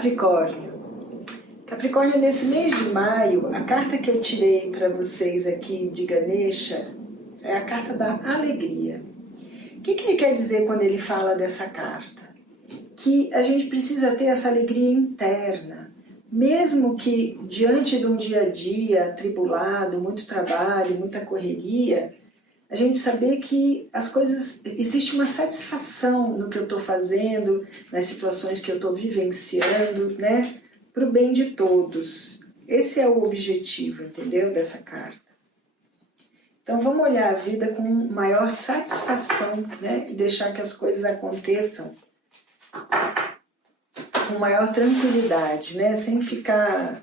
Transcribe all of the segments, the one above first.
Capricórnio. Capricórnio, nesse mês de maio, a carta que eu tirei para vocês aqui de Ganesha é a carta da alegria. O que ele quer dizer quando ele fala dessa carta? Que a gente precisa ter essa alegria interna, mesmo que diante de um dia a dia atribulado, muito trabalho, muita correria, a gente saber que as coisas, existe uma satisfação no que eu estou fazendo, nas situações que eu estou vivenciando, né? Para o bem de todos. Esse é o objetivo, entendeu? Dessa carta. Então vamos olhar a vida com maior satisfação, né? E deixar que as coisas aconteçam com maior tranquilidade, né? Sem ficar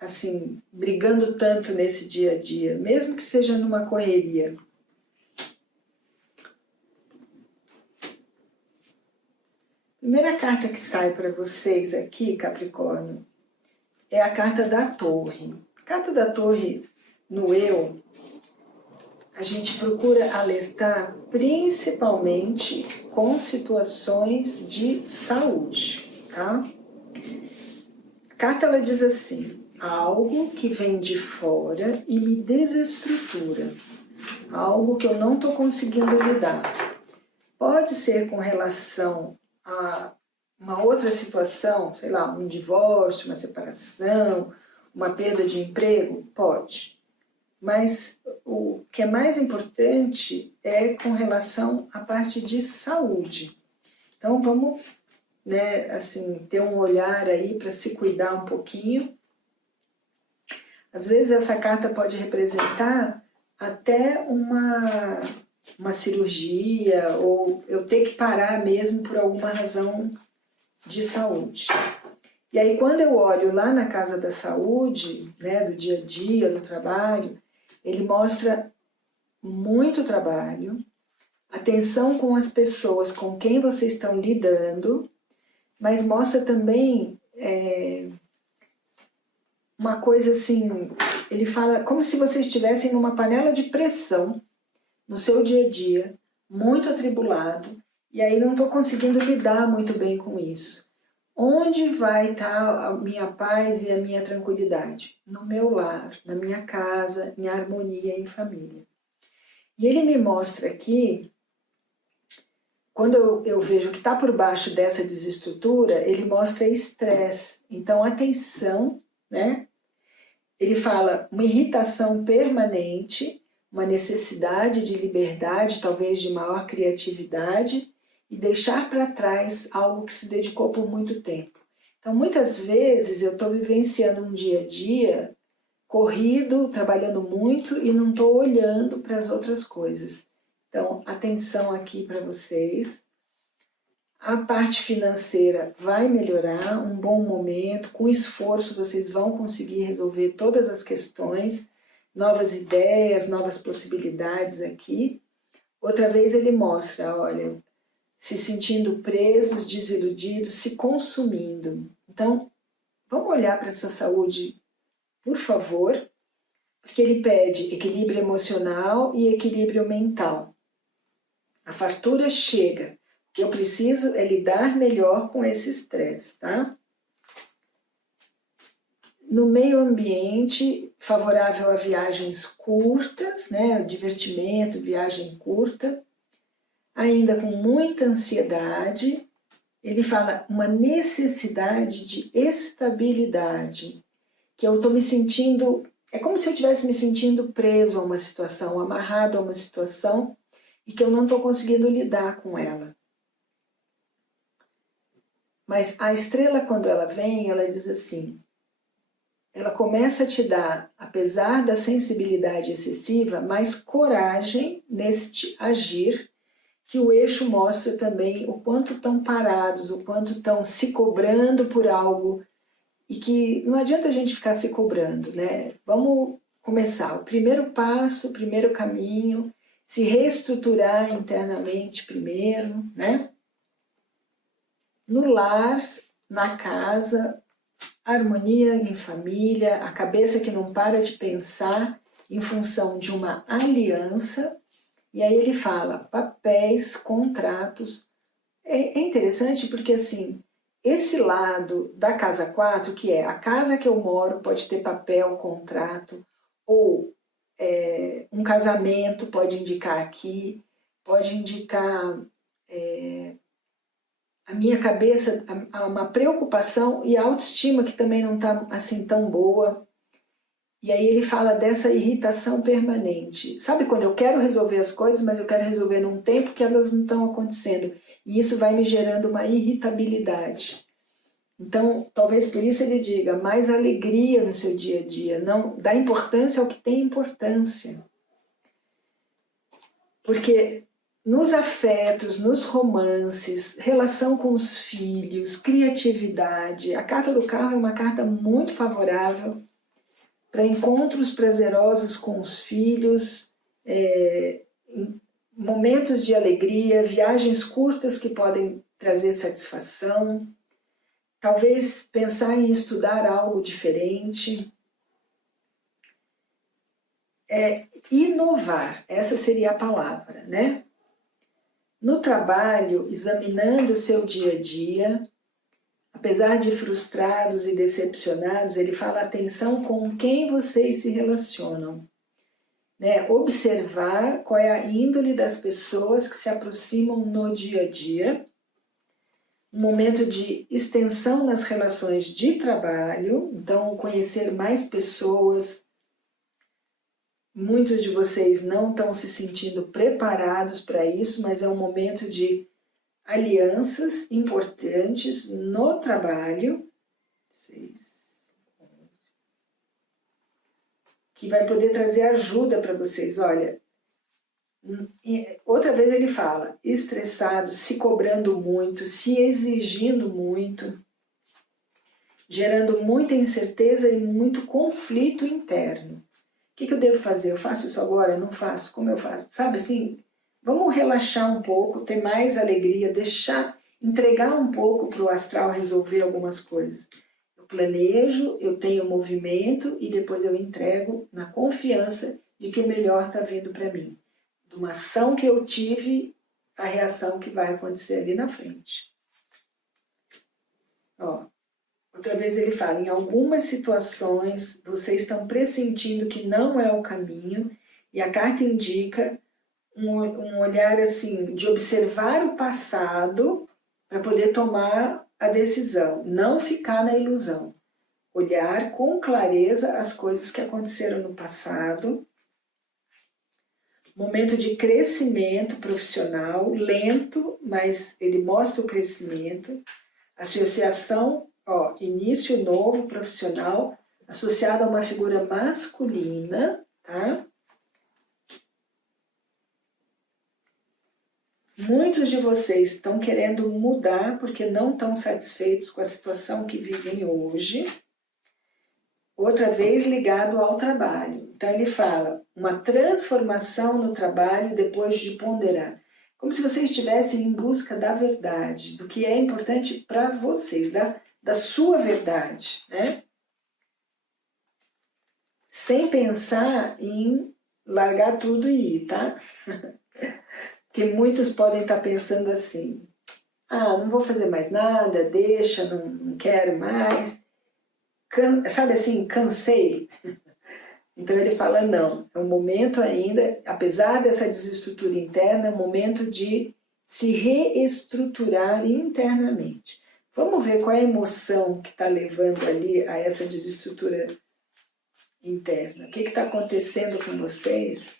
assim, brigando tanto nesse dia a dia, mesmo que seja numa correria. Primeira carta que sai para vocês aqui, Capricórnio, é a carta da Torre. A carta da Torre, no eu, a gente procura alertar principalmente com situações de saúde, tá? A carta ela diz assim: algo que vem de fora e me desestrutura, algo que eu não estou conseguindo lidar. Pode ser com relação a uma outra situação, sei lá, um divórcio, uma separação, uma perda de emprego? Pode. Mas o que é mais importante é com relação à parte de saúde. Então vamos, né, assim, ter um olhar aí para se cuidar um pouquinho. Às vezes essa carta pode representar até uma cirurgia, ou eu ter que parar mesmo por alguma razão de saúde. E aí quando eu olho lá na casa da saúde, né, do dia a dia, do trabalho, ele mostra muito trabalho, atenção com as pessoas com quem vocês estão lidando, mas mostra também uma coisa assim, ele fala como se vocês estivessem numa panela de pressão, no seu dia a dia, muito atribulado, e aí não estou conseguindo lidar muito bem com isso. Onde vai estar a minha paz e a minha tranquilidade? No meu lar, na minha casa, em harmonia, em família. E ele me mostra aqui, quando eu vejo que está por baixo dessa desestrutura, ele mostra estresse. Então, atenção, né? Ele fala uma irritação permanente, uma necessidade de liberdade, talvez de maior criatividade, e deixar para trás algo que se dedicou por muito tempo. Então, muitas vezes eu estou vivenciando um dia a dia corrido, trabalhando muito e não estou olhando para as outras coisas. Então, atenção aqui para vocês. A parte financeira vai melhorar, um bom momento, com esforço vocês vão conseguir resolver todas as questões, novas ideias, novas possibilidades aqui. Outra vez ele mostra, olha, se sentindo presos, desiludidos, se consumindo. Então, vamos olhar para essa saúde, por favor, porque ele pede equilíbrio emocional e equilíbrio mental. A fartura chega. O que eu preciso é lidar melhor com esse estresse, tá? No meio ambiente, favorável a viagens curtas, né? Divertimento, viagem curta. Ainda com muita ansiedade, ele fala uma necessidade de estabilidade, que eu estou me sentindo, é como se eu estivesse me sentindo preso a uma situação, amarrado a uma situação, e que eu não estou conseguindo lidar com ela. Mas a estrela, quando ela vem, ela diz assim, ela começa a te dar, apesar da sensibilidade excessiva, mais coragem neste agir, que o eixo mostra também o quanto estão parados, o quanto estão se cobrando por algo, e que não adianta a gente ficar se cobrando, né? Vamos começar. O primeiro passo, o primeiro caminho, se reestruturar internamente primeiro, né? No lar, na casa, harmonia em família, a cabeça que não para de pensar em função de uma aliança. E aí ele fala papéis, contratos. É interessante porque assim, esse lado da casa 4, que é a casa que eu moro, pode ter papel, contrato, ou um casamento pode indicar aqui, pode indicar a minha cabeça, uma preocupação e a autoestima que também não está assim tão boa. E aí ele fala dessa irritação permanente. Sabe quando eu quero resolver as coisas, mas eu quero resolver num tempo que elas não estão acontecendo. E isso vai me gerando uma irritabilidade. Então, talvez por isso ele diga, mais alegria no seu dia a dia, não dá importância ao que tem importância. Porque nos afetos, nos romances, relação com os filhos, criatividade, a carta do carro é uma carta muito favorável para encontros prazerosos com os filhos, momentos de alegria, viagens curtas que podem trazer satisfação, talvez pensar em estudar algo diferente. Inovar, essa seria a palavra, né? No trabalho, examinando o seu dia a dia, apesar de frustrados e decepcionados, ele fala atenção com quem vocês se relacionam. Né? Observar qual é a índole das pessoas que se aproximam no dia a dia. Um momento de extensão nas relações de trabalho, então conhecer mais pessoas. Muitos de vocês não estão se sentindo preparados para isso, mas é um momento de alianças importantes no trabalho, que vai poder trazer ajuda para vocês. Olha, outra vez ele fala, estressado, se cobrando muito, se exigindo muito, gerando muita incerteza e muito conflito interno. O que eu devo fazer? Eu faço isso agora? Não faço? Como eu faço? Sabe assim, vamos relaxar um pouco, ter mais alegria, entregar um pouco para o astral resolver algumas coisas. Eu planejo, eu tenho movimento e depois eu entrego na confiança de que o melhor está vindo para mim. De uma ação que eu tive, a reação que vai acontecer ali na frente. Ó, outra vez ele fala, em algumas situações vocês estão pressentindo que não é o caminho e a carta indica um olhar assim, de observar o passado para poder tomar a decisão, não ficar na ilusão. Olhar com clareza as coisas que aconteceram no passado. Momento de crescimento profissional, lento, mas ele mostra o crescimento. Associação, início novo profissional, associado a uma figura masculina, tá? Muitos de vocês estão querendo mudar porque não estão satisfeitos com a situação que vivem hoje. Outra vez ligado ao trabalho. Então ele fala, uma transformação no trabalho depois de ponderar. Como se vocês estivessem em busca da verdade, do que é importante para vocês, da sua verdade, né? Sem pensar em largar tudo e ir, tá? Porque muitos podem estar pensando assim, não vou fazer mais nada, deixa, não quero mais. Sabe assim, cansei. Então ele fala, não, é um momento ainda, apesar dessa desestrutura interna, é um momento de se reestruturar internamente. Vamos ver qual é a emoção que está levando ali a essa desestrutura interna. O que está acontecendo com vocês?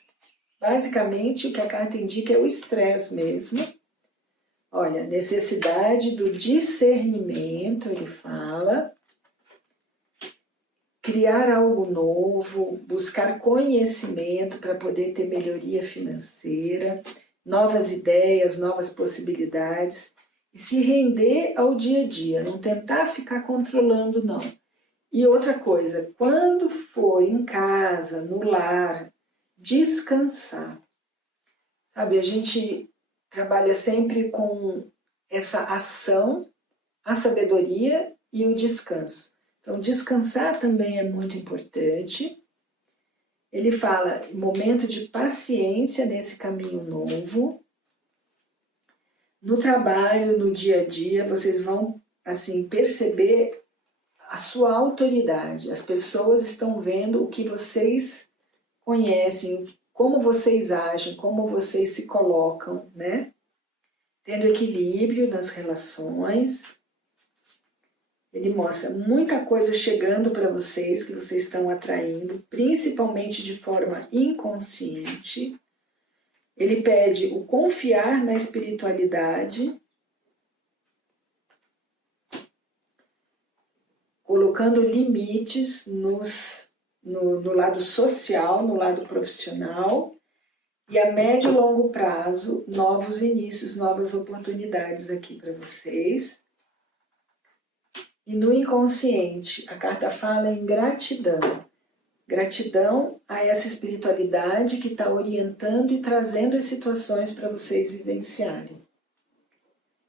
Basicamente, o que a carta indica é o estresse mesmo. Olha, necessidade do discernimento, ele fala. Criar algo novo, buscar conhecimento para poder ter melhoria financeira, novas ideias, novas possibilidades, e se render ao dia a dia, não tentar ficar controlando, não. E outra coisa, quando for em casa, no lar, descansar. Sabe, a gente trabalha sempre com essa ação, a sabedoria e o descanso. Então, descansar também é muito importante. Ele fala, momento de paciência nesse caminho novo. No trabalho, no dia a dia, vocês vão assim, perceber a sua autoridade. As pessoas estão vendo o que vocês conhecem, como vocês agem, como vocês se colocam, né? Tendo equilíbrio nas relações. Ele mostra muita coisa chegando para vocês, que vocês estão atraindo, principalmente de forma inconsciente. Ele pede o confiar na espiritualidade, colocando limites no lado social, no lado profissional, e a médio e longo prazo, novos inícios, novas oportunidades aqui para vocês. E no inconsciente, a carta fala em gratidão. Gratidão a essa espiritualidade que está orientando e trazendo as situações para vocês vivenciarem.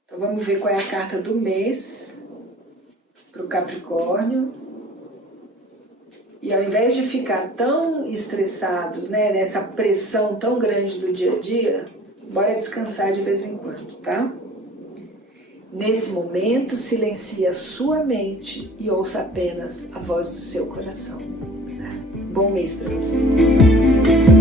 Então vamos ver qual é a carta do mês para o Capricórnio. E ao invés de ficar tão estressados, né, nessa pressão tão grande do dia a dia, bora descansar de vez em quando, tá? Nesse momento, silencie a sua mente e ouça apenas a voz do seu coração. Bom mês para vocês!